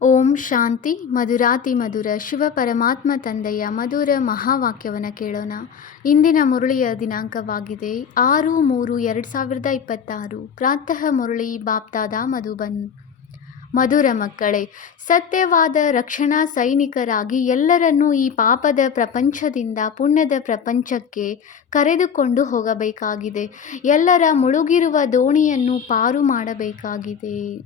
ಓಂ ಶಾಂತಿ. ಮಧುರಾತಿ ಮಧುರ ಶಿವ ಪರಮಾತ್ಮ ತಂದೆಯ ಮಧುರ ಮಹಾವಾಕ್ಯವನ್ನು ಕೇಳೋಣ. ಇಂದಿನ ಮುರಳಿಯ ದಿನಾಂಕವಾಗಿದೆ 6/3/2026. ಪ್ರಾತಃ ಮುರಳಿ ಬಾಪ್ತಾದ ಮಧುಬನ್. ಮಧುರ ಮಕ್ಕಳೇ, ಸತ್ಯವಾದ ರಕ್ಷಣಾ ಸೈನಿಕರಾಗಿ ಎಲ್ಲರನ್ನೂ ಈ ಪಾಪದ ಪ್ರಪಂಚದಿಂದ ಪುಣ್ಯದ ಪ್ರಪಂಚಕ್ಕೆ ಕರೆದುಕೊಂಡು ಹೋಗಬೇಕಾಗಿದೆ. ಎಲ್ಲರ ಮುಳುಗಿರುವ ದೋಣಿಯನ್ನು ಪಾರು ಮಾಡಬೇಕಾಗಿದೆ.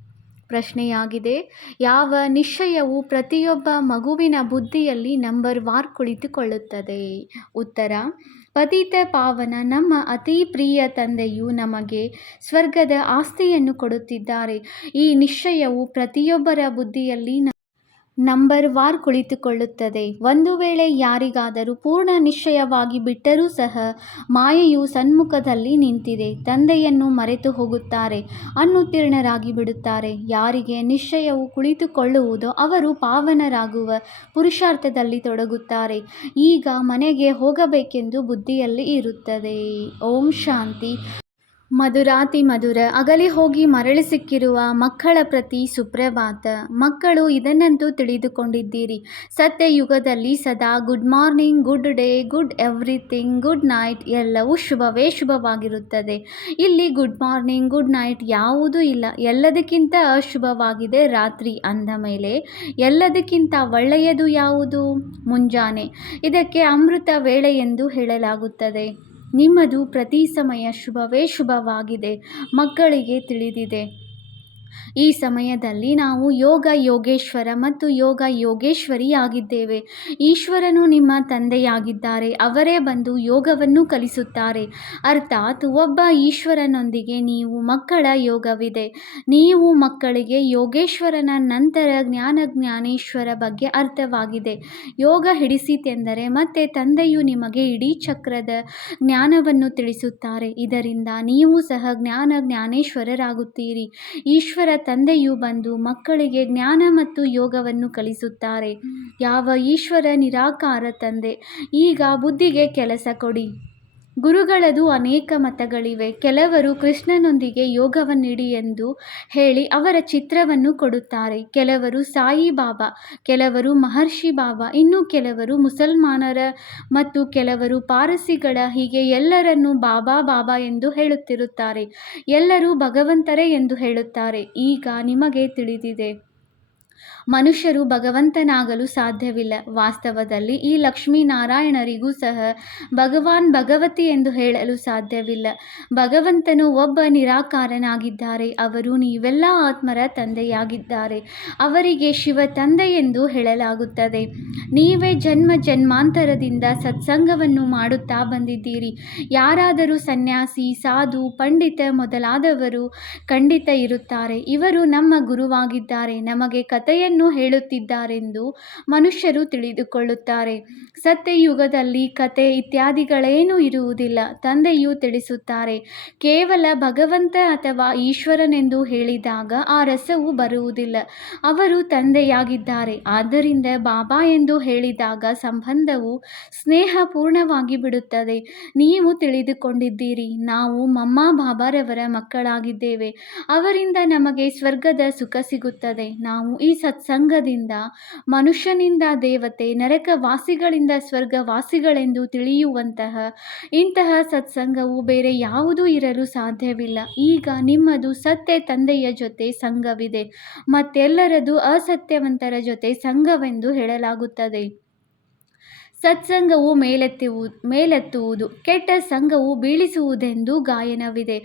ಪ್ರಶ್ನೆಯಾಗಿದೆ, ಯಾವ ನಿಶ್ಚಯವು ಪ್ರತಿಯೊಬ್ಬ ಮಗುವಿನ ಬುದ್ಧಿಯಲ್ಲಿ ನಂಬರ್ ವಾರ್ ಕುಳಿತುಕೊಳ್ಳುತ್ತದೆ? ಉತ್ತರ, ಪತಿತ ಪಾವನ ನಮ್ಮ ಅತಿ ಪ್ರಿಯ ತಂದೆಯು ನಮಗೆ ಸ್ವರ್ಗದ ಆಸ್ತಿಯನ್ನು ಕೊಡುತ್ತಿದ್ದಾರೆ. ಈ ನಿಶ್ಚಯವು ಪ್ರತಿಯೊಬ್ಬರ ಬುದ್ಧಿಯಲ್ಲಿ ನಂಬರ್ ವಾರ್ ಕುಳಿತುಕೊಳ್ಳುತ್ತದೆ. ಒಂದು ವೇಳೆ ಯಾರಿಗಾದರೂ ಪೂರ್ಣ ನಿಶ್ಚಯವಾಗಿ ಬಿಟ್ಟರೂ ಸಹ ಮಾಯೆಯು ಸನ್ಮುಖದಲ್ಲಿ ನಿಂತಿದೆ. ತಂದೆಯನ್ನು ಮರೆತು ಹೋಗುತ್ತಾರೆ, ಅನುತ್ತೀರ್ಣರಾಗಿ ಬಿಡುತ್ತಾರೆ. ಯಾರಿಗೆ ನಿಶ್ಚಯವು ಕುಳಿತುಕೊಳ್ಳುವುದೋ ಅವರು ಪಾವನರಾಗುವ ಪುರುಷಾರ್ಥದಲ್ಲಿ ತೊಡಗುತ್ತಾರೆ. ಈಗ ಮನೆಗೆ ಹೋಗಬೇಕೆಂದು ಬುದ್ಧಿಯಲ್ಲಿ ಇರುತ್ತದೆ. ಓಂ ಶಾಂತಿ. ಮಧುರಾತಿ ಮಧುರ. ಅಗಲಿ ಹೋಗಿ ಮರಳಿ ಸಿಕ್ಕಿರುವ ಮಕ್ಕಳ ಪ್ರತಿ ಸುಪ್ರಭಾತ. ಮಕ್ಕಳು ಇದನ್ನಂತೂ ತಿಳಿದುಕೊಂಡಿದ್ದೀರಿ, ಸತ್ಯಯುಗದಲ್ಲಿ ಸದಾ good morning, good day, good everything, good night ಎಲ್ಲವೂ ಶುಭವೇ ಶುಭವಾಗಿರುತ್ತದೆ. ಇಲ್ಲಿ ಗುಡ್ ಮಾರ್ನಿಂಗ್, ಗುಡ್ ನೈಟ್ ಯಾವುದೂ ಇಲ್ಲ. ಎಲ್ಲದಕ್ಕಿಂತ ಅಶುಭವಾಗಿದೆ ರಾತ್ರಿ. ಅಂದ ಮೇಲೆ ಎಲ್ಲದಕ್ಕಿಂತ ಒಳ್ಳೆಯದು ಯಾವುದು? ಮುಂಜಾನೆ. ಇದಕ್ಕೆ ಅಮೃತ ವೇಳೆ ಎಂದು ಹೇಳಲಾಗುತ್ತದೆ. ನಿಮ್ಮದು ಪ್ರತಿ ಸಮಯ ಶುಭವೇ ಶುಭವಾಗಿದೆ. ಮಕ್ಕಳಿಗೆ ತಿಳಿದಿದೆ, ಈ ಸಮಯದಲ್ಲಿ ನಾವು ಯೋಗ ಯೋಗೇಶ್ವರ ಮತ್ತು ಯೋಗ ಯೋಗೇಶ್ವರಿಯಾಗಿದ್ದೇವೆ. ಈಶ್ವರನು ನಿಮ್ಮ ತಂದೆಯಾಗಿದ್ದಾರೆ. ಅವರೇ ಬಂದು ಯೋಗವನ್ನು ಕಲಿಸುತ್ತಾರೆ. ಅರ್ಥಾತ್ ಒಬ್ಬ ಈಶ್ವರನೊಂದಿಗೆ ನೀವು ಮಕ್ಕಳ ಯೋಗವಿದೆ. ನೀವು ಮಕ್ಕಳಿಗೆ ಯೋಗೇಶ್ವರನ ನಂತರ ಜ್ಞಾನೇಶ್ವರ ಬಗ್ಗೆ ಅರ್ಥವಾಗಿದೆ. ಯೋಗ ಹಿಡಿಸಿತೆಂದರೆ ಮತ್ತೆ ತಂದೆಯು ನಿಮಗೆ ಇಡೀ ಚಕ್ರದ ಜ್ಞಾನವನ್ನು ತಿಳಿಸುತ್ತಾರೆ. ಇದರಿಂದ ನೀವು ಸಹ ಜ್ಞಾನೇಶ್ವರರಾಗುತ್ತೀರಿ. ಈಶ್ವರ ತಂದೆಯು ಬಂದು ಮಕ್ಕಳಿಗೆ ಜ್ಞಾನ ಮತ್ತು ಯೋಗವನ್ನು ಕಲಿಸುತ್ತಾರೆ. ಯಾವ ಈಶ್ವರ ನಿರಾಕಾರ ತಂದೆ. ಈಗ ಬುದ್ಧಿಗೆ ಕೆಲಸ ಕೊಡಿ. ಗುರುಗಳದು ಅನೇಕ ಮತಗಳಿವೆ. ಕೆಲವರು ಕೃಷ್ಣನೊಂದಿಗೆ ಯೋಗವನ್ನಿಡಿ ಎಂದು ಹೇಳಿ ಅವರ ಚಿತ್ರವನ್ನು ಕೊಡುತ್ತಾರೆ. ಕೆಲವರು ಸಾಯಿ ಬಾಬಾ, ಕೆಲವರು ಮಹರ್ಷಿ ಬಾಬಾ, ಇನ್ನು ಕೆಲವರು ಮುಸಲ್ಮಾನರ ಮತ್ತು ಕೆಲವರು ಪಾರಸಿಗಳ, ಹೀಗೆ ಎಲ್ಲರನ್ನೂ ಬಾಬಾ ಬಾಬಾ ಎಂದು ಹೇಳುತ್ತಿರುತ್ತಾರೆ. ಎಲ್ಲರೂ ಭಗವಂತರೇ ಎಂದು ಹೇಳುತ್ತಾರೆ. ಈಗ ನಿಮಗೆ ತಿಳಿದಿದೆ, ಮನುಷ್ಯರು ಭಗವಂತನಾಗಲು ಸಾಧ್ಯವಿಲ್ಲ. ವಾಸ್ತವದಲ್ಲಿ ಈ ಲಕ್ಷ್ಮೀನಾರಾಯಣರಿಗೂ ಸಹ ಭಗವಾನ್ ಭಗವತಿ ಎಂದು ಹೇಳಲು ಸಾಧ್ಯವಿಲ್ಲ. ಭಗವಂತನು ಒಬ್ಬ ನಿರಾಕಾರನಾಗಿದ್ದಾರೆ. ಅವರು ನೀವೆಲ್ಲ ಆತ್ಮರ ತಂದೆಯಾಗಿದ್ದಾರೆ. ಅವರಿಗೆ ಶಿವ ತಂದೆ ಎಂದು ಹೇಳಲಾಗುತ್ತದೆ. ನೀವೇ ಜನ್ಮ ಜನ್ಮಾಂತರದಿಂದ ಸತ್ಸಂಗವನ್ನು ಮಾಡುತ್ತಾ ಬಂದಿದ್ದೀರಿ. ಯಾರಾದರೂ ಸನ್ಯಾಸಿ, ಸಾಧು, ಪಂಡಿತ ಮೊದಲಾದವರು ಖಂಡಿತ ಇರುತ್ತಾರೆ. ಇವರು ನಮ್ಮ ಗುರುವಾಗಿದ್ದಾರೆ, ನಮಗೆ ಕಥೆಯನ್ನು ಹೇಳುತ್ತಿದ್ದಾರೆಂದು ಮನುಷ್ಯರು ತಿಳಿದುಕೊಳ್ಳುತ್ತಾರೆ. ಸತ್ಯಯುಗದಲ್ಲಿ ಕತೆ ಇತ್ಯಾದಿಗಳೇನೂ ಇರುವುದಿಲ್ಲ. ತಂದೆಯು ತಿಳಿಸುತ್ತಾರೆ, ಕೇವಲ ಭಗವಂತ ಅಥವಾ ಈಶ್ವರನೆಂದು ಹೇಳಿದಾಗ ಆ ರಸವು ಬರುವುದಿಲ್ಲ. ಅವರು ತಂದೆಯಾಗಿದ್ದಾರೆ. ಆದ್ದರಿಂದ ಬಾಬಾ ಎಂದು ಹೇಳಿದಾಗ ಸಂಬಂಧವು ಸ್ನೇಹಪೂರ್ಣವಾಗಿ ಬಿಡುತ್ತದೆ. ನೀವು ತಿಳಿದುಕೊಂಡಿದ್ದೀರಿ, ನಾವು ಮಮ್ಮಾ ಬಾಬಾರವರ ಮಕ್ಕಳಾಗಿದ್ದೇವೆ. ಅವರಿಂದ ನಮಗೆ ಸ್ವರ್ಗದ ಸುಖ ಸಿಗುತ್ತದೆ. ನಾವು ಈ ಸತ್ಸಂಗದಿಂದ ಮನುಷ್ಯನಿಂದ ದೇವತೆ, ನರಕವಾಸಿಗಳಿಂದ ಸ್ವರ್ಗವಾಸಿಗಳೆಂದು ತಿಳಿಯುವಂತಹ ಇಂತಹ ಸತ್ಸಂಗವು ಬೇರೆ ಯಾವುದೂ ಇರಲು ಸಾಧ್ಯವಿಲ್ಲ. ಈಗ ನಿಮ್ಮದು ಸತ್ಯ ತಂದೆಯ ಜೊತೆ ಸಂಘವಿದೆ, ಮತ್ತೆಲ್ಲರದು ಅಸತ್ಯವಂತರ ಜೊತೆ ಸಂಘವೆಂದು ಹೇಳಲಾಗುತ್ತದೆ. ಸತ್ಸಂಗವು ಮೇಲೆತ್ತುವುದು, ಕೆಟ್ಟ ಸಂಘವು ಬೀಳಿಸುವುದೆಂದು ಗಾಯನವಿದೆ.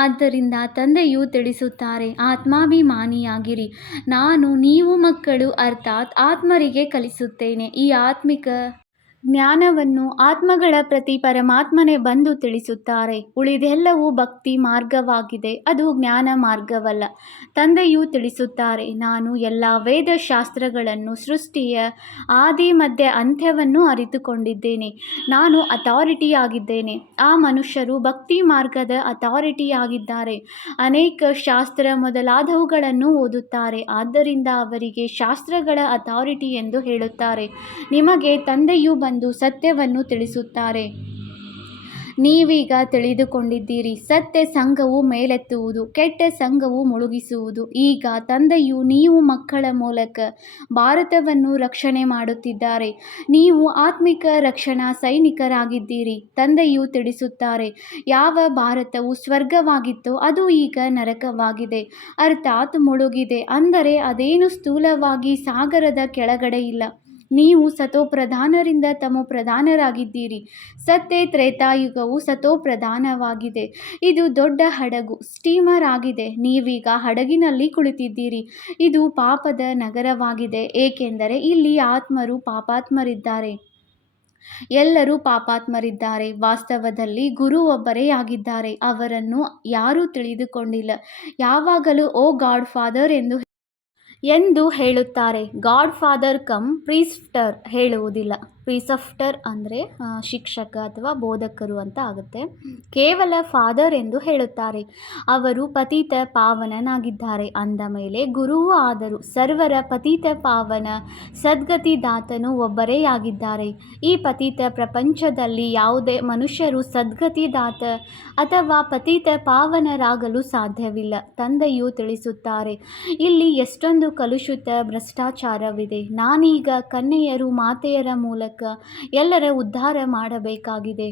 ಆದ್ದರಿಂದ ತಂದೆಯು ತಿಳಿಸುತ್ತಾರೆ, ಆತ್ಮಾಭಿಮಾನಿಯಾಗಿರಿ. ನಾನು ನೀವು ಮಕ್ಕಳು ಅರ್ಥಾತ್ ಆತ್ಮರಿಗೆ ಕಲಿಸುತ್ತೇನೆ. ಈ ಆತ್ಮಿಕ ಜ್ಞಾನವನ್ನು ಆತ್ಮಗಳ ಪ್ರತಿ ಪರಮಾತ್ಮನೇ ಬಂದು ತಿಳಿಸುತ್ತಾರೆ. ಉಳಿದೆಲ್ಲವೂ ಭಕ್ತಿ ಮಾರ್ಗವಾಗಿದೆ, ಅದು ಜ್ಞಾನ ಮಾರ್ಗವಲ್ಲ. ತಂದೆಯು ತಿಳಿಸುತ್ತಾರೆ, ನಾನು ಎಲ್ಲ ವೇದಶಾಸ್ತ್ರಗಳನ್ನು, ಸೃಷ್ಟಿಯ ಆದಿ ಮಧ್ಯ ಅಂತ್ಯವನ್ನು ಅರಿತುಕೊಂಡಿದ್ದೇನೆ. ನಾನು ಅಥಾರಿಟಿಯಾಗಿದ್ದೇನೆ. ಆ ಮನುಷ್ಯರು ಭಕ್ತಿ ಮಾರ್ಗದ ಅಥಾರಿಟಿಯಾಗಿದ್ದಾರೆ. ಅನೇಕ ಶಾಸ್ತ್ರ ಮೊದಲಾದವುಗಳನ್ನು ಓದುತ್ತಾರೆ. ಆದ್ದರಿಂದ ಅವರಿಗೆ ಶಾಸ್ತ್ರಗಳ ಅಥಾರಿಟಿ ಎಂದು ಹೇಳುತ್ತಾರೆ. ನಿಮಗೆ ತಂದೆಯು ಬಂದು ಸತ್ಯವನ್ನು ತಿಳಿಸುತ್ತಾರೆ. ನೀವೀಗ ತಿಳಿದುಕೊಂಡಿದ್ದೀರಿ. ಸತ್ಯ ಸಂಘವು ಮೇಲೆತ್ತುವುದು, ಕೆಟ್ಟ ಸಂಘವು ಮುಳುಗಿಸುವುದು. ಈಗ ತಂದೆಯು ನೀವು ಮಕ್ಕಳ ಮೂಲಕ ಭಾರತವನ್ನು ರಕ್ಷಣೆ ಮಾಡುತ್ತಿದ್ದಾರೆ. ನೀವು ಆತ್ಮಿಕ ರಕ್ಷಣಾ ಸೈನಿಕರಾಗಿದ್ದೀರಿ. ತಂದೆಯು ತಿಳಿಸುತ್ತಾರೆ, ಯಾವ ಭಾರತವು ಸ್ವರ್ಗವಾಗಿತ್ತೋ ಅದು ಈಗ ನರಕವಾಗಿದೆ, ಅರ್ಥಾತ್ ಮುಳುಗಿದೆ. ಅಂದರೆ ಅದೇನು ಸ್ಥೂಲವಾಗಿ ಸಾಗರದ ಕೆಳಗಡೆ ಇಲ್ಲ. ನೀವು ಸತೋಪ್ರಧಾನರಿಂದ ತಮೋಪ್ರಧಾನರಾಗಿದ್ದೀರಿ. ಸತ್ಯ ತ್ರೇತಾಯುಗವು ಸತೋಪ್ರಧಾನವಾಗಿದೆ. ಇದು ದೊಡ್ಡ ಹಡಗು, ಸ್ಟೀಮರ್ ಆಗಿದೆ. ನೀವೀಗ ಹಡಗಿನಲ್ಲಿ ಕುಳಿತಿದ್ದೀರಿ. ಇದು ಪಾಪದ ನಗರವಾಗಿದೆ, ಏಕೆಂದರೆ ಇಲ್ಲಿ ಆತ್ಮರು ಪಾಪಾತ್ಮರಿದ್ದಾರೆ. ಎಲ್ಲರೂ ಪಾಪಾತ್ಮರಿದ್ದಾರೆ. ವಾಸ್ತವದಲ್ಲಿ ಗುರು ಒಬ್ಬರೇ ಆಗಿದ್ದಾರೆ. ಅವರನ್ನು ಯಾರೂ ತಿಳಿದುಕೊಂಡಿಲ್ಲ. ಯಾವಾಗಲೂ ಓ ಗಾಡ್ ಫಾದರ್ ಎಂದು ಹೇಳುತ್ತಾರೆ. ಗಾಡ್ ಫಾದರ್ ಕಮ್ ಪ್ರೀಸ್ಟರ್ ಹೇಳುವುದಿಲ್ಲ. ಪ್ರೀಸಫ್ಟರ್ ಅಂದರೆ ಶಿಕ್ಷಕ ಅಥವಾ ಬೋಧಕರು ಅಂತ ಆಗುತ್ತೆ. ಕೇವಲ ಫಾದರ್ ಎಂದು ಹೇಳುತ್ತಾರೆ. ಅವರು ಪತಿತ ಪಾವನನಾಗಿದ್ದಾರೆ ಅಂದ ಮೇಲೆ ಗುರುವೂ ಆದರು. ಸರ್ವರ ಪತಿತ ಪಾವನ ಸದ್ಗತಿದಾತನು ಒಬ್ಬರೇ ಆಗಿದ್ದಾರೆ. ಈ ಪತಿತ ಪ್ರಪಂಚದಲ್ಲಿ ಯಾವುದೇ ಮನುಷ್ಯರು ಸದ್ಗತಿದಾತ ಅಥವಾ ಪತಿತ ಪಾವನರಾಗಲು ಸಾಧ್ಯವಿಲ್ಲ. ತಂದೆಯು ತಿಳಿಸುತ್ತಾರೆ, ಇಲ್ಲಿ ಎಷ್ಟೊಂದು ಕಲುಷಿತ ಭ್ರಷ್ಟಾಚಾರವಿದೆ. ನಾನೀಗ ಕನ್ಯೆಯರು ಮಾತೆಯರ ಮೂಲಕ ಎಲ್ಲರ ಉದ್ಧಾರ ಮಾಡಬೇಕಾಗಿದೆ.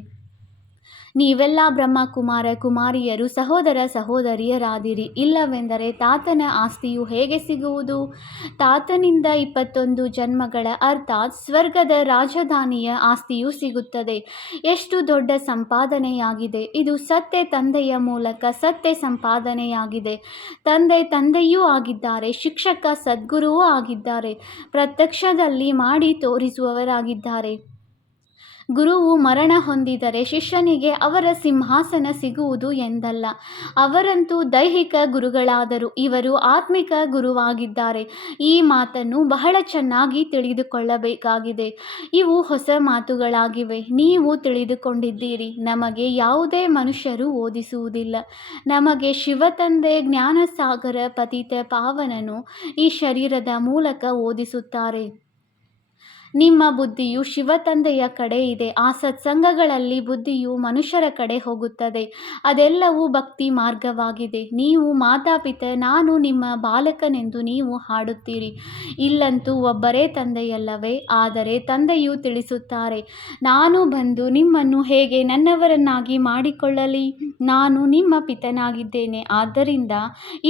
ನೀವೆಲ್ಲ ಬ್ರಹ್ಮಕುಮಾರ ಕುಮಾರಿಯರು, ಸಹೋದರ ಸಹೋದರಿಯರಾದಿರಿ. ಇಲ್ಲವೆಂದರೆ ತಾತನ ಆಸ್ತಿಯು ಹೇಗೆ ಸಿಗುವುದು? ತಾತನಿಂದ 21 ಜನ್ಮಗಳ ಅರ್ಥಾತ್ ಸ್ವರ್ಗದ ರಾಜಧಾನಿಯ ಆಸ್ತಿಯು ಸಿಗುತ್ತದೆ. ಎಷ್ಟು ದೊಡ್ಡ ಸಂಪಾದನೆಯಾಗಿದೆ ಇದು! ಸತ್ಯ ತಂದೆಯ ಮೂಲಕ ಸತ್ಯ ಸಂಪಾದನೆಯಾಗಿದೆ. ತಂದೆಯೂ ಆಗಿದ್ದಾರೆ, ಶಿಕ್ಷಕ ಸದ್ಗುರುವೂ ಆಗಿದ್ದಾರೆ, ಪ್ರತ್ಯಕ್ಷದಲ್ಲಿ ಮಾಡಿ ತೋರಿಸುವವರಾಗಿದ್ದಾರೆ. ಗುರುವು ಮರಣ ಹೊಂದಿದರೆ ಶಿಷ್ಯನಿಗೆ ಅವರ ಸಿಂಹಾಸನ ಸಿಗುವುದು ಎಂದಲ್ಲ. ಅವರಂತೂ ದೈಹಿಕ ಗುರುಗಳಾದರು. ಇವರು ಆತ್ಮಿಕ ಗುರುವಾಗಿದ್ದಾರೆ. ಈ ಮಾತನ್ನು ಬಹಳ ಚೆನ್ನಾಗಿ ತಿಳಿದುಕೊಳ್ಳಬೇಕಾಗಿದೆ. ಇವು ಹೊಸ ಮಾತುಗಳಾಗಿವೆ. ನೀವು ತಿಳಿದುಕೊಂಡಿದ್ದೀರಿ. ನಮಗೆ ಯಾವುದೇ ಮನುಷ್ಯರು ಓದಿಸುವುದಿಲ್ಲ. ನಮಗೆ ಶಿವತಂದೆ ಜ್ಞಾನಸಾಗರ ಪತಿತ ಪಾವನನು ಈ ಶರೀರದ ಮೂಲಕ ಓದಿಸುತ್ತಾರೆ. ನಿಮ್ಮ ಬುದ್ಧಿಯು ಶಿವತಂದೆಯ ಕಡೆ ಇದೆ. ಆ ಸತ್ಸಂಗಗಳಲ್ಲಿ ಬುದ್ಧಿಯು ಮನುಷ್ಯರ ಕಡೆ ಹೋಗುತ್ತದೆ. ಅದೆಲ್ಲವೂ ಭಕ್ತಿ ಮಾರ್ಗವಾಗಿದೆ. ನೀವು ಮಾತಾಪಿತ, ನಾನು ನಿಮ್ಮ ಬಾಲಕನೆಂದು ನೀವು ಹಾಡುತ್ತೀರಿ. ಇಲ್ಲಂತೂ ಒಬ್ಬರೇ ತಂದೆಯಲ್ಲವೇ? ಆದರೆ ತಂದೆಯು ತಿಳಿಸುತ್ತಾರೆ, ನಾನು ಬಂದು ನಿಮ್ಮನ್ನು ಹೇಗೆ ನನ್ನವರನ್ನಾಗಿ ಮಾಡಿಕೊಳ್ಳಲಿ? ನಾನು ನಿಮ್ಮ ಪಿತನಾಗಿದ್ದೇನೆ. ಆದ್ದರಿಂದ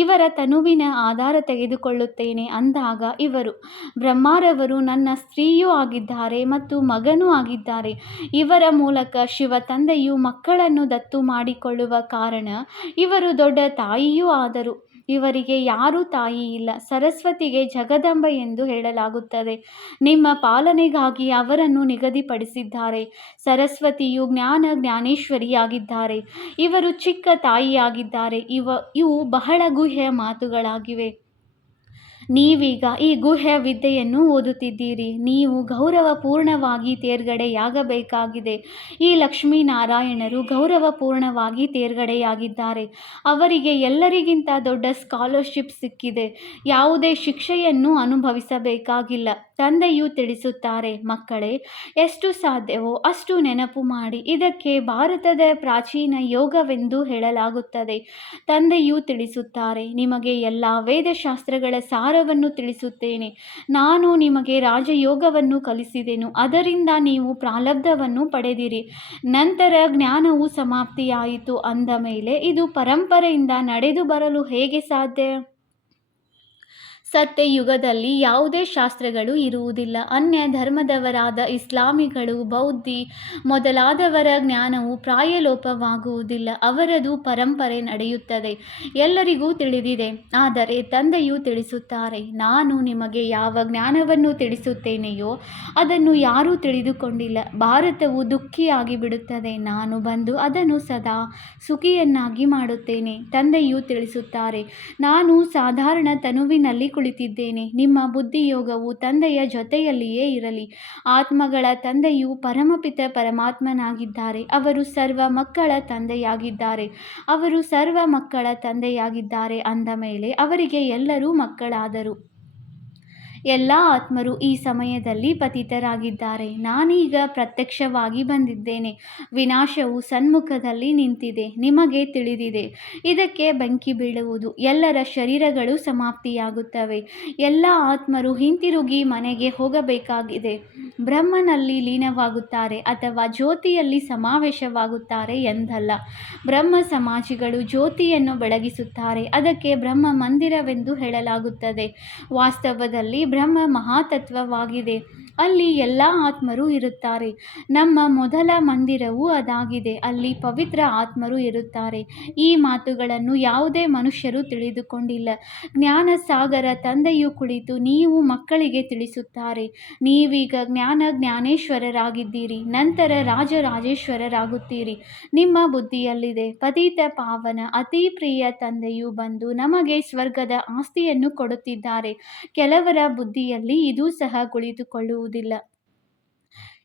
ಇವರ ತನುವಿನ ಆಧಾರ ತೆಗೆದುಕೊಳ್ಳುತ್ತೇನೆ ಅಂದಾಗ ಇವರು ಬ್ರಹ್ಮರವರು ನನ್ನ ಸ್ತ್ರೀಯೂ ಆಗಿದ್ದಾರೆ ಮತ್ತು ಮಗನೂ ಆಗಿದ್ದಾರೆ. ಇವರ ಮೂಲಕ ಶಿವ ತಂದೆಯು ಮಕ್ಕಳನ್ನು ದತ್ತು ಮಾಡಿಕೊಳ್ಳುವ ಕಾರಣ ಇವರು ದೊಡ್ಡ ತಾಯಿಯೂ ಆದರು. ಇವರಿಗೆ ಯಾರೂ ತಾಯಿ ಇಲ್ಲ. ಸರಸ್ವತಿಗೆ ಜಗದಂಬೆ ಎಂದು ಹೇಳಲಾಗುತ್ತದೆ. ನಿಮ್ಮ ಪಾಲನೆಗಾಗಿ ಅವರನ್ನು ನಿಗದಿಪಡಿಸಿದ್ದಾರೆ. ಸರಸ್ವತಿಯು ಜ್ಞಾನೇಶ್ವರಿಯಾಗಿದ್ದಾರೆ. ಇವರು ಚಿಕ್ಕ ತಾಯಿಯಾಗಿದ್ದಾರೆ. ಇವು ಬಹಳ ಗುಹ್ಯ ಮಾತುಗಳಾಗಿವೆ. ನೀವೀಗ ಈ ಗುಹ್ಯ ವಿದ್ಯೆಯನ್ನು ಓದುತ್ತಿದ್ದೀರಿ. ನೀವು ಗೌರವಪೂರ್ಣವಾಗಿ ತೇರ್ಗಡೆಯಾಗಬೇಕಾಗಿದೆ. ಈ ಲಕ್ಷ್ಮೀನಾರಾಯಣರು ಗೌರವಪೂರ್ಣವಾಗಿ ತೇರ್ಗಡೆಯಾಗಿದ್ದಾರೆ. ಅವರಿಗೆ ಎಲ್ಲರಿಗಿಂತ ದೊಡ್ಡ ಸ್ಕಾಲರ್ಶಿಪ್ ಸಿಕ್ಕಿದೆ. ಯಾವುದೇ ಶಿಕ್ಷೆಯನ್ನು ಅನುಭವಿಸಬೇಕಾಗಿಲ್ಲ. ತಂದೆಯು ತಿಳಿಸುತ್ತಾರೆ, ಮಕ್ಕಳೇ, ಎಷ್ಟು ಸಾಧ್ಯವೋ ಅಷ್ಟು ನೆನಪು ಮಾಡಿ. ಇದಕ್ಕೆ ಭಾರತದ ಪ್ರಾಚೀನ ಯೋಗವೆಂದು ಹೇಳಲಾಗುತ್ತದೆ. ತಂದೆಯು ತಿಳಿಸುತ್ತಾರೆ, ನಿಮಗೆ ಎಲ್ಲ ವೇದಶಾಸ್ತ್ರಗಳ ಸಾರವನ್ನು ತಿಳಿಸುತ್ತೇನೆ. ನಾನು ನಿಮಗೆ ರಾಜಯೋಗವನ್ನು ಕಲಿಸಿದೆನು. ಅದರಿಂದ ನೀವು ಪ್ರಾರಬ್ಧವನ್ನು ಪಡೆದಿರಿ. ನಂತರ ಜ್ಞಾನವು ಸಮಾಪ್ತಿಯಾಯಿತು ಅಂದ ಮೇಲೆ ಇದು ಪರಂಪರೆಯಿಂದ ನಡೆದು ಬರಲು ಹೇಗೆ ಸಾಧ್ಯ? ಸತ್ಯಯುಗದಲ್ಲಿ ಯಾವುದೇ ಶಾಸ್ತ್ರಗಳು ಇರುವುದಿಲ್ಲ. ಅನ್ಯ ಧರ್ಮದವರಾದ ಇಸ್ಲಾಮಿಗಳು, ಬೌದ್ಧಿ ಮೊದಲಾದವರ ಜ್ಞಾನವು ಪ್ರಾಯಲೋಪವಾಗುವುದಿಲ್ಲ. ಅವರದು ಪರಂಪರೆ ನಡೆಯುತ್ತದೆ, ಎಲ್ಲರಿಗೂ ತಿಳಿದಿದೆ. ಆದರೆ ತಂದೆಯು ತಿಳಿಸುತ್ತಾರೆ, ನಾನು ನಿಮಗೆ ಯಾವ ಜ್ಞಾನವನ್ನು ತಿಳಿಸುತ್ತೇನೆಯೋ ಅದನ್ನು ಯಾರೂ ತಿಳಿದುಕೊಂಡಿಲ್ಲ. ಭಾರತವು ದುಃಖಿಯಾಗಿ ಬಿಡುತ್ತದೆ. ನಾನು ಬಂದು ಅದನ್ನು ಸದಾ ಸುಖಿಯನ್ನಾಗಿ ಮಾಡುತ್ತೇನೆ. ತಂದೆಯು ತಿಳಿಸುತ್ತಾರೆ, ನಾನು ಸಾಧಾರಣ ತನುವಿನಲ್ಲಿ ಕುಳಿತಿದ್ದೇನೆ. ನಿಮ್ಮ ಬುದ್ಧಿಯೋಗವು ತಂದೆಯ ಜೊತೆಯಲ್ಲಿಯೇ ಇರಲಿ. ಆತ್ಮಗಳ ತಂದೆಯು ಪರಮಪಿತ ಪರಮಾತ್ಮನಾಗಿದ್ದಾರೆ. ಅವರು ಸರ್ವ ಮಕ್ಕಳ ತಂದೆಯಾಗಿದ್ದಾರೆ. ಅವರು ಸರ್ವ ಮಕ್ಕಳ ತಂದೆಯಾಗಿದ್ದಾರೆ ಅಂದ ಮೇಲೆ ಅವರಿಗೆ ಎಲ್ಲರೂ ಮಕ್ಕಳಾದರು. ಎಲ್ಲ ಆತ್ಮರು ಈ ಸಮಯದಲ್ಲಿ ಪತಿತರಾಗಿದ್ದಾರೆ. ನಾನೀಗ ಪ್ರತ್ಯಕ್ಷವಾಗಿ ಬಂದಿದ್ದೇನೆ. ವಿನಾಶವು ಸನ್ಮುಖದಲ್ಲಿ ನಿಂತಿದೆ. ನಿಮಗೆ ತಿಳಿದಿದೆ. ಇದಕ್ಕೆ ಬೆಂಕಿ ಬೀಳುವುದು. ಎಲ್ಲರ ಶರೀರಗಳು ಸಮಾಪ್ತಿಯಾಗುತ್ತವೆ. ಎಲ್ಲ ಆತ್ಮರು ಹಿಂತಿರುಗಿ ಮನೆಗೆ ಹೋಗಬೇಕಾಗಿದೆ. ಬ್ರಹ್ಮನಲ್ಲಿ ಲೀನವಾಗುತ್ತಾರೆ ಅಥವಾ ಜ್ಯೋತಿಯಲ್ಲಿ ಸಮಾವೇಶವಾಗುತ್ತಾರೆ ಎಂದಲ್ಲ. ಬ್ರಹ್ಮ ಸಮಾಜಿಗಳು ಜ್ಯೋತಿಯನ್ನು ಬೆಳಗಿಸುತ್ತಾರೆ. ಅದಕ್ಕೆ ಬ್ರಹ್ಮ ಮಂದಿರವೆಂದು ಹೇಳಲಾಗುತ್ತದೆ. ವಾಸ್ತವದಲ್ಲಿ ಬ್ರಹ್ಮ ಮಹಾತತ್ವವಾಗಿದೆ. ಅಲ್ಲಿ ಎಲ್ಲ ಆತ್ಮರು ಇರುತ್ತಾರೆ. ನಮ್ಮ ಮೊದಲ ಮಂದಿರವು ಅದಾಗಿದೆ. ಅಲ್ಲಿ ಪವಿತ್ರ ಆತ್ಮರು ಇರುತ್ತಾರೆ. ಈ ಮಾತುಗಳನ್ನು ಯಾವುದೇ ಮನುಷ್ಯರು ತಿಳಿದುಕೊಂಡಿಲ್ಲ. ಜ್ಞಾನಸಾಗರ ತಂದೆಯು ಕುಳಿತು ನೀವು ಮಕ್ಕಳಿಗೆ ತಿಳಿಸುತ್ತಾರೆ. ನೀವೀಗ ಜ್ಞಾನೇಶ್ವರರಾಗಿದ್ದೀರಿ. ನಂತರ ರಾಜರಾಜೇಶ್ವರರಾಗುತ್ತೀರಿ. ನಿಮ್ಮ ಬುದ್ಧಿಯಲ್ಲಿದೆ. ಪತಿತ ಪಾವನ ಅತಿ ಪ್ರಿಯ ತಂದೆಯು ಬಂದು ನಮಗೆ ಸ್ವರ್ಗದ ಆಸ್ತಿಯನ್ನು ಕೊಡುತ್ತಿದ್ದಾರೆ. ಕೆಲವರ ಬುದ್ಧಿಯಲ್ಲಿ ಇದು ಸಹ ಕುಳಿತುಕೊಳ್ಳುವುದಿಲ್ಲ.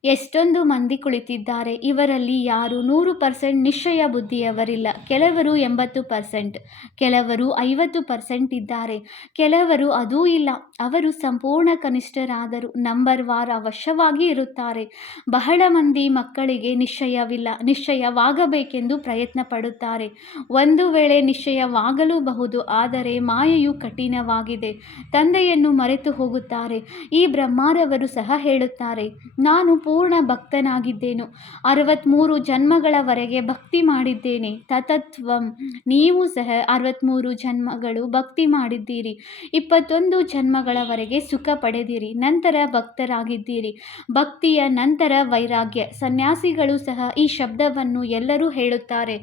ಎಷ್ಟೊಂದು ಮಂದಿ ಕುಳಿತಿದ್ದಾರೆ. ಇವರಲ್ಲಿ ಯಾರು 100% ನಿಶ್ಚಯ ಬುದ್ಧಿಯವರಿಲ್ಲ. ಕೆಲವರು 80%, ಕೆಲವರು 50% ಇದ್ದಾರೆ. ಕೆಲವರು ಅದೂ ಇಲ್ಲ. ಅವರು ಸಂಪೂರ್ಣ ಕನಿಷ್ಠರಾದರು. ನಂಬರ್ ವಾರ್ ಅವಶ್ಯವಾಗಿ ಇರುತ್ತಾರೆ. ಬಹಳ ಮಂದಿ ಮಕ್ಕಳಿಗೆ ನಿಶ್ಚಯವಿಲ್ಲ. ನಿಶ್ಚಯವಾಗಬೇಕೆಂದು ಪ್ರಯತ್ನ ಪಡುತ್ತಾರೆ. ಒಂದು ವೇಳೆ ನಿಶ್ಚಯವಾಗಲೂಬಹುದು. ಆದರೆ ಮಾಯೆಯು ಕಠಿಣವಾಗಿದೆ. ತಂದೆಯನ್ನು ಮರೆತು ಹೋಗುತ್ತಾರೆ. ಈ ಬ್ರಹ್ಮರವರು ಸಹ ಹೇಳುತ್ತಾರೆ, ನಾನು ಪೂರ್ಣ ಭಕ್ತನಾಗಿದ್ದೇನು. 63 ಜನ್ಮಗಳವರೆಗೆ ಭಕ್ತಿ ಮಾಡಿದ್ದೇನೆ. ತತತ್ವಂ. ನೀವು ಸಹ 63 ಜನ್ಮಗಳು ಭಕ್ತಿ ಮಾಡಿದ್ದೀರಿ. 21 ಜನ್ಮಗಳವರೆಗೆ ಸುಖ ಪಡೆದಿರಿ. ನಂತರ ಭಕ್ತರಾಗಿದ್ದೀರಿ. ಭಕ್ತಿಯ ನಂತರ ವೈರಾಗ್ಯ. ಸನ್ಯಾಸಿಗಳು ಸಹ ಈ ಶಬ್ದವನ್ನು ಎಲ್ಲರೂ ಹೇಳುತ್ತಾರೆ.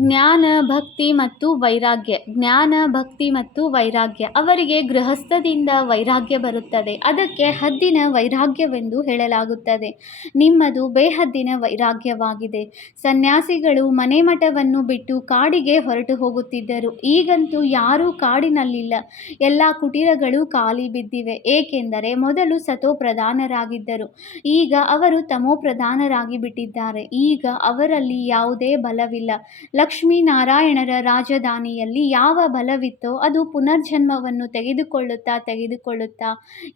ಜ್ಞಾನ, ಭಕ್ತಿ ಮತ್ತು ವೈರಾಗ್ಯ. ಜ್ಞಾನ, ಭಕ್ತಿ ಮತ್ತು ವೈರಾಗ್ಯ. ಅವರಿಗೆ ಗೃಹಸ್ಥದಿಂದ ವೈರಾಗ್ಯ ಬರುತ್ತದೆ. ಅದಕ್ಕೆ ಹದ್ದಿನ ವೈರಾಗ್ಯವೆಂದು ಹೇಳಲಾಗುತ್ತದೆ. ನಿಮ್ಮದು ಬೇಹದ್ದಿನ ವೈರಾಗ್ಯವಾಗಿದೆ. ಸನ್ಯಾಸಿಗಳು ಮನೆಮಠವನ್ನು ಬಿಟ್ಟು ಕಾಡಿಗೆ ಹೊರಟು ಹೋಗುತ್ತಿದ್ದರು. ಈಗಂತೂ ಯಾರೂ ಕಾಡಿನಲ್ಲಿಲ್ಲ. ಎಲ್ಲ ಕುಟೀರಗಳು ಖಾಲಿ ಬಿದ್ದಿವೆ. ಏಕೆಂದರೆ ಮೊದಲು ಸತೋಪ್ರಧಾನರಾಗಿದ್ದರು. ಈಗ ಅವರು ತಮೋಪ್ರಧಾನರಾಗಿ ಬಿಟ್ಟಿದ್ದಾರೆ. ಈಗ ಅವರಲ್ಲಿ ಯಾವುದೇ ಬಲವಿಲ್ಲ. ಲಕ್ಷ್ಮೀನಾರಾಯಣರ ರಾಜಧಾನಿಯಲ್ಲಿ ಯಾವ ಬಲವಿತ್ತೋ ಅದು ಪುನರ್ಜನ್ಮವನ್ನು ತೆಗೆದುಕೊಳ್ಳುತ್ತಾ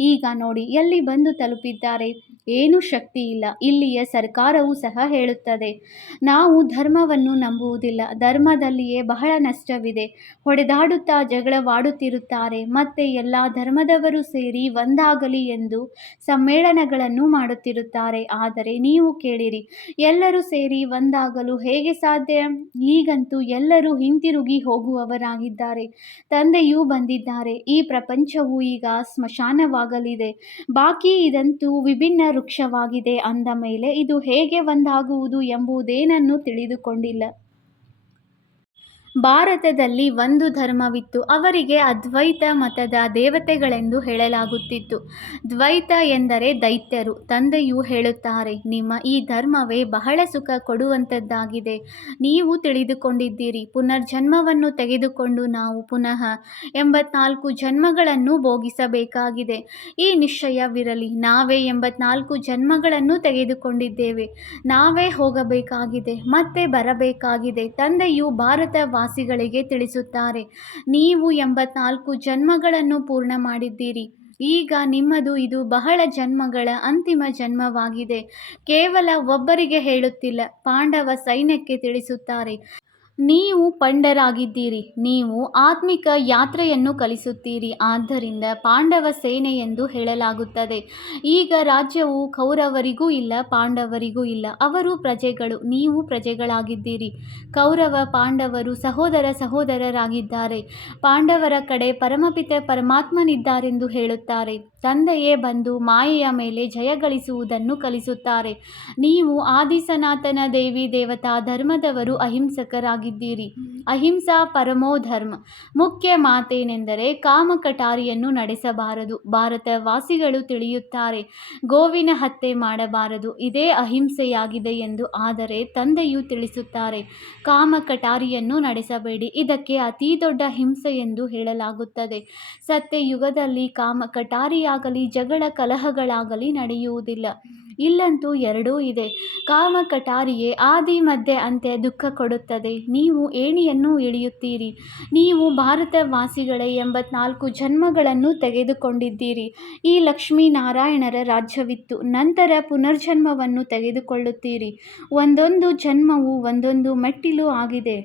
ಈಗ ನೋಡಿ ಎಲ್ಲಿ ಬಂದು ತಲುಪಿದ್ದಾರೆ. ಏನೂ ಶಕ್ತಿ ಇಲ್ಲ. ಇಲ್ಲಿಯ ಸರ್ಕಾರವು ಸಹ ಹೇಳುತ್ತದೆ, ನಾವು ಧರ್ಮವನ್ನು ನಂಬುವುದಿಲ್ಲ. ಧರ್ಮದಲ್ಲಿಯೇ ಬಹಳ ನಷ್ಟವಿದೆ. ಹೊಡೆದಾಡುತ್ತಾ ಜಗಳವಾಡುತ್ತಿರುತ್ತಾರೆ. ಮತ್ತೆ ಎಲ್ಲ ಧರ್ಮದವರು ಸೇರಿ ಒಂದಾಗಲಿ ಎಂದು ಸಮ್ಮೇಳನಗಳನ್ನು ಮಾಡುತ್ತಿರುತ್ತಾರೆ. ಆದರೆ ನೀವು ಕೇಳಿರಿ, ಎಲ್ಲರೂ ಸೇರಿ ಒಂದಾಗಲು ಹೇಗೆ ಸಾಧ್ಯ? ಈಗಂತೂ ಎಲ್ಲರೂ ಹಿಂತಿರುಗಿ ಹೋಗುವವರಾಗಿದ್ದಾರೆ. ತಂದೆಯೂ ಬಂದಿದ್ದಾರೆ. ಈ ಪ್ರಪಂಚವು ಈಗ ಸ್ಮಶಾನವಾಗಲಿದೆ. ಬಾಕಿ ಇದಂತೂ ವಿಭಿನ್ನ ವೃಕ್ಷವಾಗಿದೆ. ಅಂದ ಮೇಲೆ ಇದು ಹೇಗೆ ಒಂದಾಗುವುದು ಎಂಬುದೇನನ್ನೂ ತಿಳಿದುಕೊಂಡಿಲ್ಲ. ಭಾರತದಲ್ಲಿ ಒಂದು ಧರ್ಮವಿತ್ತು. ಅವರಿಗೆ ಅದ್ವೈತ ಮತದ ದೇವತೆಗಳೆಂದು ಹೇಳಲಾಗುತ್ತಿತ್ತು. ದ್ವೈತ ಎಂದರೆ ದೈತ್ಯರು. ತಂದೆಯು ಹೇಳುತ್ತಾರೆ, ನಿಮ್ಮ ಈ ಧರ್ಮವೇ ಬಹಳ ಸುಖ ಕೊಡುವಂಥದ್ದಾಗಿದೆ. ನೀವು ತಿಳಿದುಕೊಂಡಿದ್ದೀರಿ. ಪುನರ್ಜನ್ಮವನ್ನು ತೆಗೆದುಕೊಂಡು ನಾವು ಪುನಃ 84 ಜನ್ಮಗಳನ್ನು ಭೋಗಿಸಬೇಕಾಗಿದೆ. ಈ ನಿಶ್ಚಯವಿರಲಿ. ನಾವೇ 84 ಜನ್ಮಗಳನ್ನು ತೆಗೆದುಕೊಂಡಿದ್ದೇವೆ. ನಾವೇ ಹೋಗಬೇಕಾಗಿದೆ. ಮತ್ತೆ ಬರಬೇಕಾಗಿದೆ. ತಂದೆಯು ಭಾರತ ವಾಸಿಗಳಿಗೆ ತಿಳಿಸುತ್ತಾರೆ, ನೀವು 84 ಜನ್ಮಗಳನ್ನು ಪೂರ್ಣ ಮಾಡಿದ್ದೀರಿ. ಈಗ ನಿಮ್ಮದು ಇದು ಬಹಳ ಜನ್ಮಗಳ ಅಂತಿಮ ಜನ್ಮವಾಗಿದೆ. ಕೇವಲ ಒಬ್ಬರಿಗೆ ಹೇಳುತ್ತಿಲ್ಲ, ಪಾಂಡವ ಸೈನ್ಯಕ್ಕೆ ತಿಳಿಸುತ್ತಾರೆ. ನೀವು ಪಂಡರಾಗಿದ್ದೀರಿ. ನೀವು ಆತ್ಮಿಕ ಯಾತ್ರೆಯನ್ನು ಕಲಿಸುತ್ತೀರಿ. ಆದ್ದರಿಂದ ಪಾಂಡವ ಸೇನೆ ಎಂದು ಹೇಳಲಾಗುತ್ತದೆ. ಈಗ ರಾಜ್ಯವು ಕೌರವರಿಗೂ ಇಲ್ಲ, ಪಾಂಡವರಿಗೂ ಇಲ್ಲ. ಅವರು ಪ್ರಜೆಗಳು, ನೀವು ಪ್ರಜೆಗಳಾಗಿದ್ದೀರಿ. ಕೌರವ ಪಾಂಡವರು ಸಹೋದರರಾಗಿದ್ದಾರೆ. ಪಾಂಡವರ ಕಡೆ ಪರಮಪಿತ ಪರಮಾತ್ಮನಿದ್ದಾರೆಂದು ಹೇಳುತ್ತಾರೆ. ತಂದೆಯೇ ಬಂದು ಮಾಯೆಯ ಮೇಲೆ ಜಯಗಳಿಸುವುದನ್ನು ಕಲಿಸುತ್ತಾರೆ. ನೀವು ಆದಿ ಸನಾತನ ದೇವಿ ದೇವತಾ ಧರ್ಮದವರು ಅಹಿಂಸಕರಾಗಿದ್ದೀರಿ. ಅಹಿಂಸಾ ಪರಮೋ ಧರ್ಮ. ಮುಖ್ಯ ಮಾತೇನೆಂದರೆ ಕಾಮಕಟಾರಿಯನ್ನು ನಡೆಸಬಾರದು. ಭಾರತವಾಸಿಗಳು ತಿಳಿಯುತ್ತಾರೆ, ಗೋವಿನ ಹತ್ಯೆ ಮಾಡಬಾರದು. ಇದೇ ಅಹಿಂಸೆಯಾಗಿದೆ ಎಂದು. ಆದರೆ ತಂದೆಯು ತಿಳಿಸುತ್ತಾರೆ, ಕಾಮಕಟಾರಿಯನ್ನು ನಡೆಸಬೇಡಿ. ಇದಕ್ಕೆ ಅತಿ ದೊಡ್ಡ ಹಿಂಸೆ ಎಂದು ಹೇಳಲಾಗುತ್ತದೆ. ಸತ್ಯಯುಗದಲ್ಲಿ ಕಾಮಕಟಾರಿಯಾಗಲಿ ಜಗಳ ಕಲಹಗಳಾಗಲಿ ನಡೆಯುವುದಿಲ್ಲ. ಇಲ್ಲಂತೂ ಎರಡೂ ಇದೆ. ಕಾಮ ಕಟಾರಿಯೇ ಆದಿ ಮಧ್ಯೆ ಅಂತ್ಯ ದುಃಖ ಕೊಡುತ್ತದೆ. ನೀವು ಏಣಿಯನ್ನು ಇಳಿಯುತ್ತೀರಿ. ನೀವು ಭಾರತವಾಸಿಗಳೇ 84 ಜನ್ಮಗಳನ್ನು ತೆಗೆದುಕೊಂಡಿದ್ದೀರಿ. ಈ ಲಕ್ಷ್ಮೀನಾರಾಯಣರ ರಾಜ್ಯವಿತ್ತು. ನಂತರ ಪುನರ್ಜನ್ಮವನ್ನು ತೆಗೆದುಕೊಳ್ಳುತ್ತೀರಿ. ಒಂದೊಂದು ಜನ್ಮವು ಒಂದೊಂದು ಮೆಟ್ಟಿಲು ಆಗಿದೆ.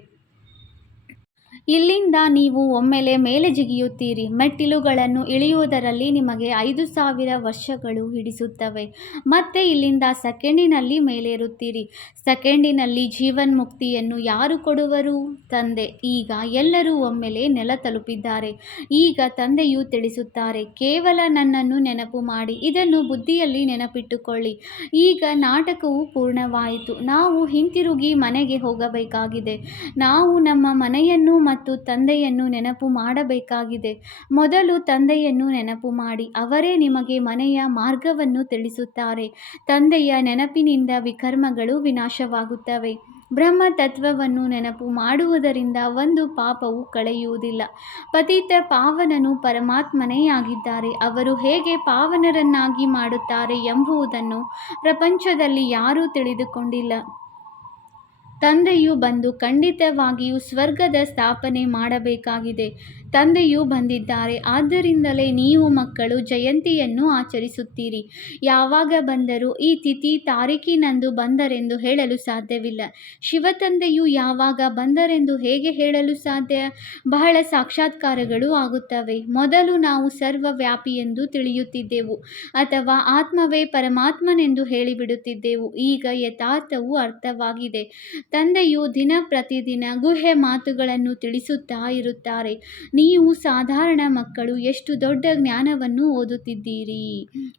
ಇಲ್ಲಿಂದ ನೀವು ಒಮ್ಮೆಲೆ ಮೇಲೆ ಜಿಗಿಯುತ್ತೀರಿ. ಮೆಟ್ಟಿಲುಗಳನ್ನು ಇಳಿಯುವುದರಲ್ಲಿ ನಿಮಗೆ 5,000 ವರ್ಷಗಳು ಹಿಡಿಸುತ್ತವೆ. ಮತ್ತೆ ಇಲ್ಲಿಂದ ಸೆಕೆಂಡಿನಲ್ಲಿ ಮೇಲೇರುತ್ತೀರಿ. ಸೆಕೆಂಡಿನಲ್ಲಿ ಜೀವನ್ಮುಕ್ತಿಯನ್ನು ಯಾರು ಕೊಡುವರು? ತಂದೆ. ಈಗ ಎಲ್ಲರೂ ಒಮ್ಮೆಲೆ ನೆಲ ತಲುಪಿದ್ದಾರೆ. ಈಗ ತಂದೆಯು ತಿಳಿಸುತ್ತಾರೆ, ಕೇವಲ ನನ್ನನ್ನು ನೆನಪು ಮಾಡಿ. ಇದನ್ನು ಬುದ್ಧಿಯಲ್ಲಿ ನೆನಪಿಟ್ಟುಕೊಳ್ಳಿ. ಈಗ ನಾಟಕವು ಪೂರ್ಣವಾಯಿತು. ನಾವು ಹಿಂತಿರುಗಿ ಮನೆಗೆ ಹೋಗಬೇಕಾಗಿದೆ. ನಾವು ನಮ್ಮ ಮನೆಯನ್ನು ಮತ್ತು ತಂದೆಯನ್ನು ನೆನಪು ಮಾಡಬೇಕಾಗಿದೆ. ಮೊದಲು ತಂದೆಯನ್ನು ನೆನಪು ಮಾಡಿ. ಅವರೇ ನಿಮಗೆ ಮನೆಯ ಮಾರ್ಗವನ್ನು ತಿಳಿಸುತ್ತಾರೆ. ತಂದೆಯ ನೆನಪಿನಿಂದ ವಿಕರ್ಮಗಳು ವಿನಾಶವಾಗುತ್ತವೆ. ಬ್ರಹ್ಮ ತತ್ವವನ್ನು ನೆನಪು ಮಾಡುವುದರಿಂದ ಒಂದು ಪಾಪವು ಕಳೆಯುವುದಿಲ್ಲ. ಪತಿತ ಪಾವನನು ಪರಮಾತ್ಮನೇ ಆಗಿದ್ದಾರೆ. ಅವರು ಹೇಗೆ ಪಾವನರನ್ನಾಗಿ ಮಾಡುತ್ತಾರೆ ಎಂಬುದನ್ನು ಪ್ರಪಂಚದಲ್ಲಿ ಯಾರೂ ತಿಳಿದುಕೊಂಡಿಲ್ಲ. ತಂದೆಯು ಬಂದು ಖಂಡಿತವಾಗಿಯೂ ಸ್ವರ್ಗದ ಸ್ಥಾಪನೆ ಮಾಡಬೇಕಾಗಿದೆ. ತಂದೆಯು ಬಂದಿದ್ದಾರೆ. ಆದ್ದರಿಂದಲೇ ನೀವು ಮಕ್ಕಳು ಜಯಂತಿಯನ್ನು ಆಚರಿಸುತ್ತೀರಿ. ಯಾವಾಗ ಬಂದರೂ ಈ ತಿಥಿ ತಾರೀಕಿನಂದು ಬಂದರೆಂದು ಹೇಳಲು ಸಾಧ್ಯವಿಲ್ಲ. ಶಿವತಂದೆಯು ಯಾವಾಗ ಬಂದರೆಂದು ಹೇಗೆ ಹೇಳಲು ಸಾಧ್ಯ? ಬಹಳ ಸಾಕ್ಷಾತ್ಕಾರಗಳು ಆಗುತ್ತವೆ. ಮೊದಲು ನಾವು ಸರ್ವವ್ಯಾಪಿ ಎಂದು ತಿಳಿಯುತ್ತಿದ್ದೆವು, ಅಥವಾ ಆತ್ಮವೇ ಪರಮಾತ್ಮನೆಂದು ಹೇಳಿಬಿಡುತ್ತಿದ್ದೆವು. ಈಗ ಯಥಾರ್ಥವು ಅರ್ಥವಾಗಿದೆ. ತಂದೆಯು ದಿನ ಪ್ರತಿದಿನ ಗುಹ್ಯ ಮಾತುಗಳನ್ನು ತಿಳಿಸುತ್ತಾ ಇರುತ್ತಾರೆ. ನೀವು ಸಾಧಾರಣ ಮಕ್ಕಳು ಎಷ್ಟು ದೊಡ್ಡ ಜ್ಞಾನವನ್ನು ಓದುತ್ತಿದ್ದೀರಿ.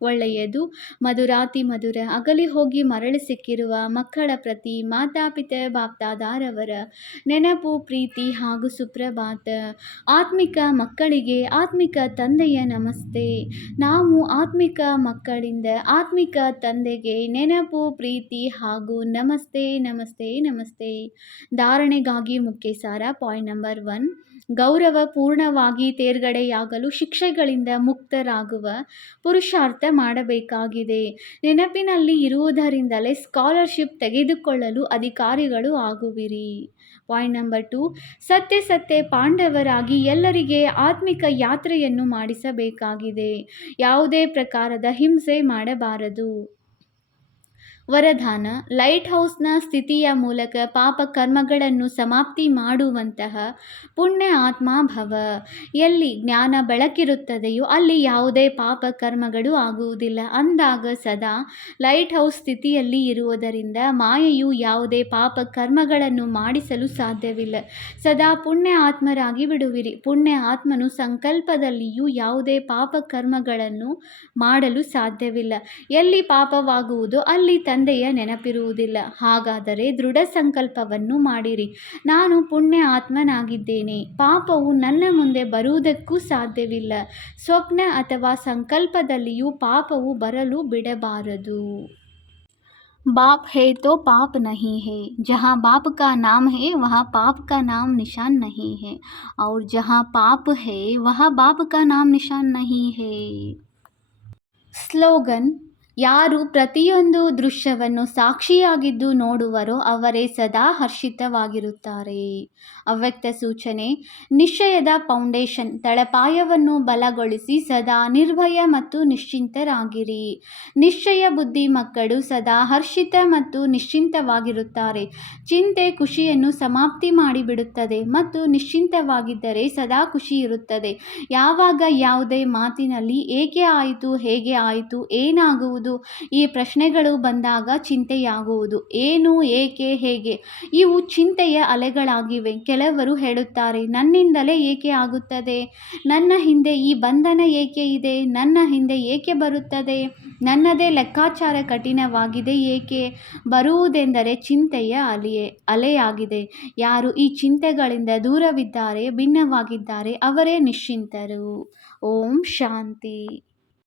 ಒಳ್ಳೆಯದು. ಮಧುರಾತಿ ಮಧುರ ಅಗಲಿ ಹೋಗಿ ಮರಳಿ ಸಿಕ್ಕಿರುವ ಮಕ್ಕಳ ಪ್ರತಿ ಮಾತಾಪಿತ ಬಾಪ್ದಾದಾರವರ ನೆನಪು, ಪ್ರೀತಿ ಹಾಗೂ ಸುಪ್ರಭಾತ. ಆತ್ಮಿಕ ಮಕ್ಕಳಿಗೆ ಆತ್ಮಿಕ ತಂದೆಯ ನಮಸ್ತೆ. ನಾವು ಆತ್ಮಿಕ ಮಕ್ಕಳಿಂದ ಆತ್ಮಿಕ ತಂದೆಗೆ ನೆನಪು, ಪ್ರೀತಿ ಹಾಗೂ ನಮಸ್ತೆ ನಮಸ್ತೆ ನಮಸ್ತೆ. ಧಾರಣೆಗಾಗಿ ಮುಖ್ಯ ಸಾರ. Point number 1. ಗೌರವ ಪೂರ್ಣವಾಗಿ ತೇರ್ಗಡೆಯಾಗಲು ಶಿಕ್ಷೆಗಳಿಂದ ಮುಕ್ತರಾಗುವ ಪುರುಷಾರ್ಥ ಮಾಡಬೇಕಾಗಿದೆ. ನೆನಪಿನಲ್ಲಿ ಇರುವುದರಿಂದಲೇ ಸ್ಕಾಲರ್ಶಿಪ್ ತೆಗೆದುಕೊಳ್ಳಲು ಅಧಿಕಾರಿಗಳು ಆಗುವಿರಿ. Point number 2. ಸತ್ಯ ಪಾಂಡವರಾಗಿ ಎಲ್ಲರಿಗೆ ಆತ್ಮಿಕ ಯಾತ್ರೆಯನ್ನು ಮಾಡಿಸಬೇಕಾಗಿದೆ. ಯಾವುದೇ ಪ್ರಕಾರದ ಹಿಂಸೆ ಮಾಡಬಾರದು. ವರದಾನ. ಲೈಟ್ ಹೌಸ್ನ ಸ್ಥಿತಿಯ ಮೂಲಕ ಪಾಪ ಕರ್ಮಗಳನ್ನು ಸಮಾಪ್ತಿ ಮಾಡುವಂತಹ ಪುಣ್ಯ ಆತ್ಮ ಭವ. ಎಲ್ಲಿ ಜ್ಞಾನ ಬೆಳಕಿರುತ್ತದೆಯೋ ಅಲ್ಲಿ ಯಾವುದೇ ಪಾಪ ಕರ್ಮಗಳು ಆಗುವುದಿಲ್ಲ. ಅಂದಾಗ ಸದಾ ಲೈಟ್ ಹೌಸ್ ಸ್ಥಿತಿಯಲ್ಲಿ ಇರುವುದರಿಂದ ಮಾಯೆಯು ಯಾವುದೇ ಪಾಪ ಕರ್ಮಗಳನ್ನು ಮಾಡಿಸಲು ಸಾಧ್ಯವಿಲ್ಲ. ಸದಾ ಪುಣ್ಯ ಆತ್ಮರಾಗಿ ಬಿಡುವಿರಿ. ಪುಣ್ಯ ಆತ್ಮನು ಸಂಕಲ್ಪದಲ್ಲಿಯೂ ಯಾವುದೇ ಪಾಪ ಕರ್ಮಗಳನ್ನು ಮಾಡಲು ಸಾಧ್ಯವಿಲ್ಲ. ಎಲ್ಲಿ ಪಾಪವಾಗುವುದೋ ಅಲ್ಲಿ ತಂದೆಯ ನೆನಪಿರುವುದಿಲ್ಲ. ಹಾಗಾದರೆ ದೃಢ ಸಂಕಲ್ಪವನ್ನು ಮಾಡಿರಿ. ನಾನು ಪುಣ್ಯ ಆತ್ಮನಾಗಿದ್ದೇನೆ. ಪಾಪವು ನನ್ನ ಮುಂದೆ ಬರುವುದಕ್ಕೂ ಸಾಧ್ಯವಿಲ್ಲ. ಸ್ವಪ್ನ ಅಥವಾ ಸಂಕಲ್ಪದಲ್ಲಿಯೂ ಪಾಪವು ಬರಲು ಬಿಡಬಾರದು. बाप है तो पाप नहीं है. जहाँ बाप का नाम है वहाँ पाप का नाम निशान नहीं है, और जहाँ पाप है वहाँ बाप का नाम निशान नहीं है. ಸ್ಲೋಗನ್. ಯಾರು ಪ್ರತಿಯೊಂದು ದೃಶ್ಯವನ್ನು ಸಾಕ್ಷಿಯಾಗಿದ್ದು ನೋಡುವರೋ ಅವರೇ ಸದಾ ಹರ್ಷಿತವಾಗಿರುತ್ತಾರೆ. ಅವ್ಯಕ್ತ ಸೂಚನೆ. ನಿಶ್ಚಯದ ಫೌಂಡೇಶನ್ ತಳಪಾಯವನ್ನು ಬಲಗೊಳಿಸಿ ಸದಾ ನಿರ್ಭಯ ಮತ್ತು ನಿಶ್ಚಿಂತರಾಗಿರಿ. ನಿಶ್ಚಯ ಬುದ್ಧಿ ಮಕ್ಕಳು ಸದಾ ಹರ್ಷಿತ ಮತ್ತು ನಿಶ್ಚಿಂತವಾಗಿರುತ್ತಾರೆ. ಚಿಂತೆ ಖುಷಿಯನ್ನು ಸಮಾಪ್ತಿ ಮಾಡಿಬಿಡುತ್ತದೆ ಮತ್ತು ನಿಶ್ಚಿಂತವಾಗಿದ್ದರೆ ಸದಾ ಖುಷಿ ಇರುತ್ತದೆ. ಯಾವಾಗ ಯಾವುದೇ ಮಾತಿನಲ್ಲಿ ಏಕೆ ಆಯಿತು, ಹೇಗೆ ಆಯಿತು, ಏನಾಗುವುದು, ಈ ಪ್ರಶ್ನೆಗಳು ಬಂದಾಗ ಚಿಂತೆಯಾಗುವುದು. ಏನು, ಏಕೆ, ಹೇಗೆ ಇವು ಚಿಂತೆಯ ಅಲೆಗಳಾಗಿವೆ. ಕೆಲವರು ಹೇಳುತ್ತಾರೆ, ನನ್ನಿಂದಲೇ ಏಕೆ ಆಗುತ್ತದೆ, ನನ್ನ ಹಿಂದೆ ಈ ಬಂಧನ ಏಕೆ ಇದೆ, ನನ್ನ ಹಿಂದೆ ಏಕೆ ಬರುತ್ತದೆ, ನನ್ನದೇ ಲೆಕ್ಕಾಚಾರ ಕಠಿಣವಾಗಿದೆ ಏಕೆ. ಬರುವುದೆಂದರೆ ಚಿಂತೆಯ ಅಲೆಯಾಗಿದೆ. ಯಾರು ಈ ಚಿಂತೆಗಳಿಂದ ದೂರವಿದ್ದಾರೆ, ಭಿನ್ನವಾಗಿದ್ದಾರೆ, ಅವರೇ ನಿಶ್ಚಿಂತರು. ಓಂ ಶಾಂತಿ.